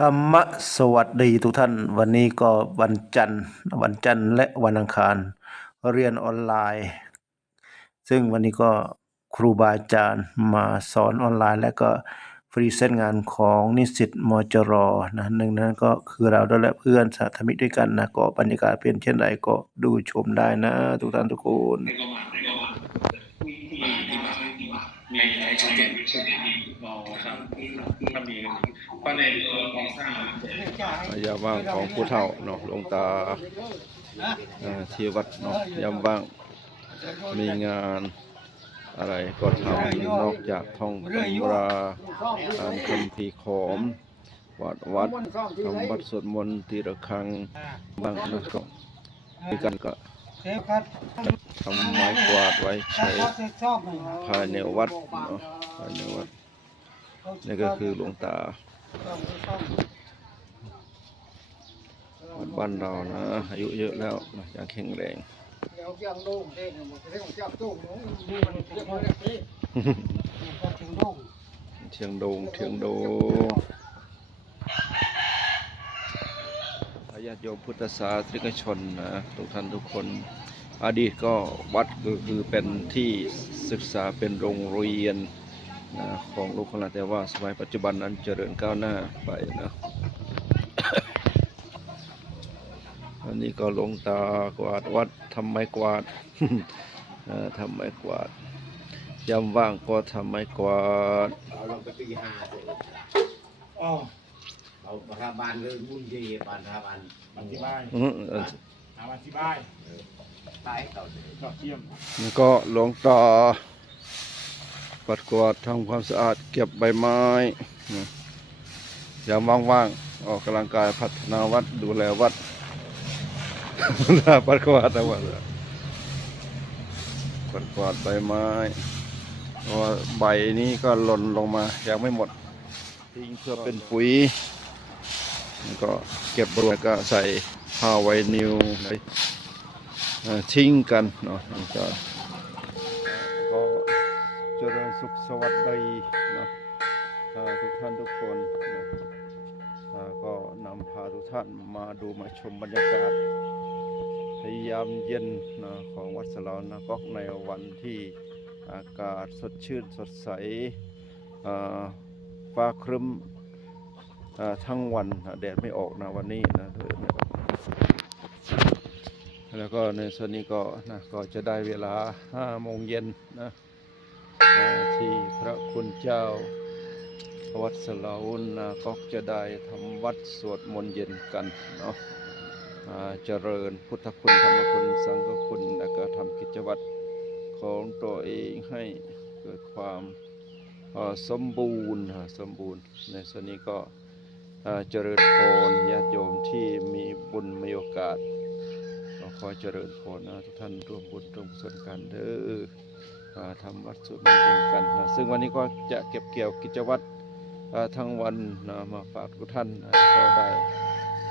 ธรรมสวัสดีทุกท่าน วันนี้ก็วันจันทร์วันจันทร์และวันอังคาร เรียนออนไลน์ ซึ่งวันนี้ก็ครูบาอาจารย์มาสอนออนไลน์ และก็ฟรีเซตงานของนิสิตมจรนะหนึ่งนั้นก็คือเราและเพื่อนสาธมิกด้วยกันนะก็บรรยากาศเป็นเช่นไรก็ดูชมได้นะ ทุกท่านทุกคน มามีอะไรชัดเจนชัดเจนดีมองครับถ้ามีประเด็นของสร้างยามว่างของผู้เฒ่าเนาะหลวงตาที่วัดเนาะยามว่างมีงานอะไรก็ทำนอกจากท่องตำราอ่านคำพีขอมวัดวัดทำวัดสวดมนต์ตีระฆังบ้างนะก็มีกันก็ เซฟครับทำไม้กวาดไว้ใช้ถ้าเซฟชอบหน่อยภายในวัดเนาะภายในวัดนี่ก็คือหลวงตาวัดบ้านเรานะอายุเยอะแล้วนะยังแข็งแรงเดี๋ยวยังโด่งเด้งหมดเรื่องจับตุ้งน้องดูมันเรียบร้อยแล้วสิก็ถึงโด่ง เชียงดงเชียงดง ญาติโยมพุทธศาสนิกชนนะทุกท่านทุกคนอดีตก็วัดก็คือเป็นที่ศึกษาเป็นโรงเรียนนะของลูกของเราแต่ว่าสมัยปัจจุบันนั้นเจริญก้าวหน้าไปนะอันนี้ก็หลวงตากวาดวัดทำไม้กวาดเอ่อทำไม้กวาดยามว่างก็ทำไม้กวาดเราลงไปปีห้าเลยอ๋อเรา ประธาบาลเลยมุ่นเยีบานประธาบาลอธิบายอื้อเอ่อถามอธิบายตายเขาเลยยอดเยี่ยมแล้วก็หลวงตาปัดกวาดทำความสะอาดเก็บใบไม้นะยามว่างๆออกกำลังกายพัฒนาวัดดูแลวัด ปัดกวาดทั้งวันเลยปัดกวาดใบไม้เพราะว่าใบนี้ก็หล่นลงมายังไม่หมดทิ้งเพื่อเป็นปุ๋ย แล้วก็เก็บรวมก็ใส่ผ้าไวนิวไปทิ้งกันเนาะก็ก็เจริญสุขสวัสดีเนาะทุกท่านทุกคนนะก็นำพาทุกท่านมาดูมาชมบรรยากาศยามเย็นนะของวัดสลานะก็ในวันที่อากาศสดชื่นสดใสฟ้าครึ้ม ทั้งวันแดดไม่ออกนะวันนี้นะแล้วก็ในส่วนนี้ก็นะก็จะได้เวลา5โมงเย็นนะที่พระคุณเจ้าวัดสลาวุนนะก็จะได้ทำวัดสวดมนต์เย็นกันเนาะเจริญพุทธคุณธรรมคุณสังฆคุณแล้วก็ทำกิจวัตรของตัวเองให้เกิดความสมบูรณ์สมบูรณ์ในส่วนนี้ก็ เจริญพรญาติโยมที่มีบุญมีโอกาสขอเจริญพรนะทุกท่านร่วมบุญร่วมกุศลกันเด้ออ่าทำวัดสวดมนต์เย็นกันนะซึ่งวันนี้ก็จะเก็บเกี่ยวกิจวัตรอ่าทั้งวันนะมาฝากทุกท่านนะก็ได้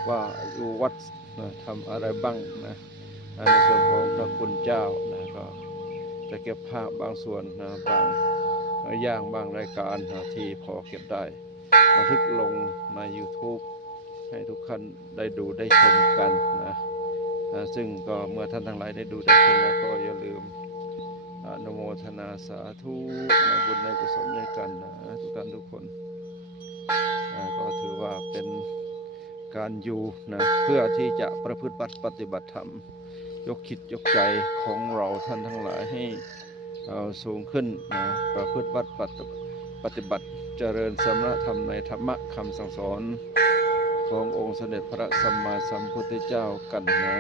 ว่าอยู่วัดนะทำอะไรบ้างนะในส่วนของพระคุณเจ้านะก็จะเก็บภาพบางส่วนนะบางอย่างบางรายการนะที่พอเก็บได้ บันทึกลงใน YouTube ให้ทุกท่านได้ดูได้ชมกันนะซึ่งก็เมื่อท่านทั้งหลายได้ดูได้ชมแล้วก็อย่าลืมอนุโมทนาสาธุในบุญในกุศลด้วยกันนะทุกท่านทุกคนก็ถือว่าเป็นการอยู่นะเพื่อที่จะประพฤติปฏิบัติธรรม ยกคิดยกใจของเราท่านทั้งหลายให้เอาสูงขึ้นนะประพฤติบัติปฏิปฏิบัติ เจริญสมณธรรมในธรรมะคำสั่งสอน ขององค์เสด็จพระสัมมาสัมพุทธเจ้ากันนะ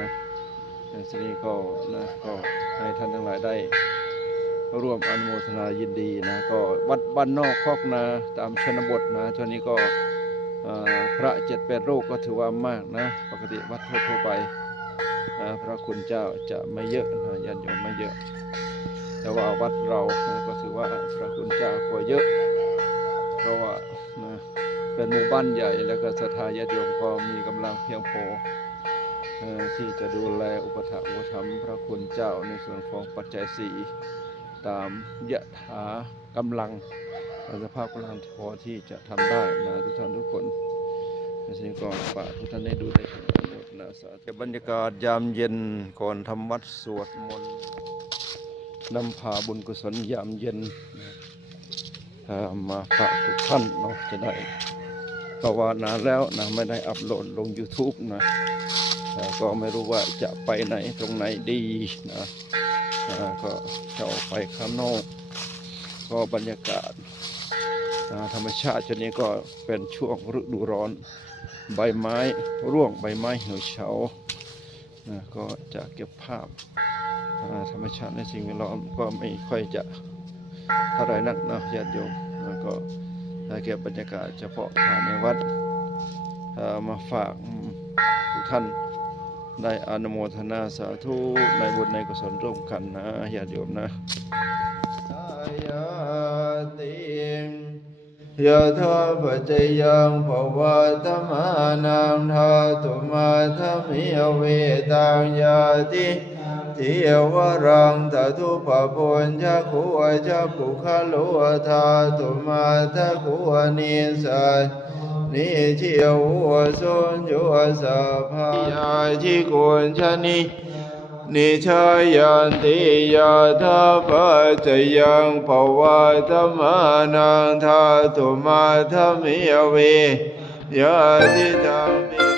ที่นี้ก็นะก็ให้ท่านทั้งหลายได้ร่วมอนุโมทนายินดีนะก็วัดบ้านนอกคอกนาตามชนบทนะช่วงนี้ก็พระเจ็ดแปดโรูปก็ถือว่ามากนะ ปกติวัดทั่วไปอ่าพระคุณเจ้าจะไม่เยอะนะญาติโยมไม่เยอะ แต่ว่าวัดเรานะก็ถือว่าพระคุณเจ้าก็เยอะ เพราะว่านะเป็นหมู่บ้านใหญ่แล้วก็ศรัทธาญาติโยมก็มีกำลังเพียงพอที่จะดูแลอุปถัมภ์อุปถัมภ์พระคุณเจ้าในส่วนของปัจจัยสี่ตามยะถากำลังสภาพกำลังพอที่จะทำได้นะทุกท่านทุกคนสิ่งก็ฝากทุกท่านได้ดูได้ชมกันด้วยนะสาธุบรรยากาศยามเย็นก่อนทำวัดสวดมนต์นำพาบุญกุศลยามเย็นนะ มาฝากทุกท่านเนาะจะได้ก็ว่านานแล้วนะไม่ได้อัปโหลดลง YouTube นะก็ไม่รู้ว่าจะไปไหนตรงไหนดีนะก็จะออกไปข้างนอก ก็บรรยากาศธรรมชาติชนนี้ก็เป็นช่วงฤดูร้อน ใบไม้ร่วงใบไม้เหี่ยวเฉานะก็จะเก็บภาพธรรมชาติในสิ่งแวดล้อมก็ไม่ค่อยจะ เท่าไรนักเนาะญาติโยมแล้วก็ได้เก็บบรรยากาศเฉพาะภายในวัดมาฝากทุกท่านได้อนุโมทนาสาธุในบุญในกุศลร่วมกันนะญาติโยมนะยาติยะทาปัจจยังภวะตมานังทาตุมาธมิเวตังยาติ ทียวรังตทุปปุญญะขุวะจะปุคาลุทาตุมาทะขุวนิสัยนิเชียววสุญญวสัพพายาชิกุญชนินิชายันติยาทาปัจจยังภวะตมานังทาตุมาธมิยเวยาติธรรมิ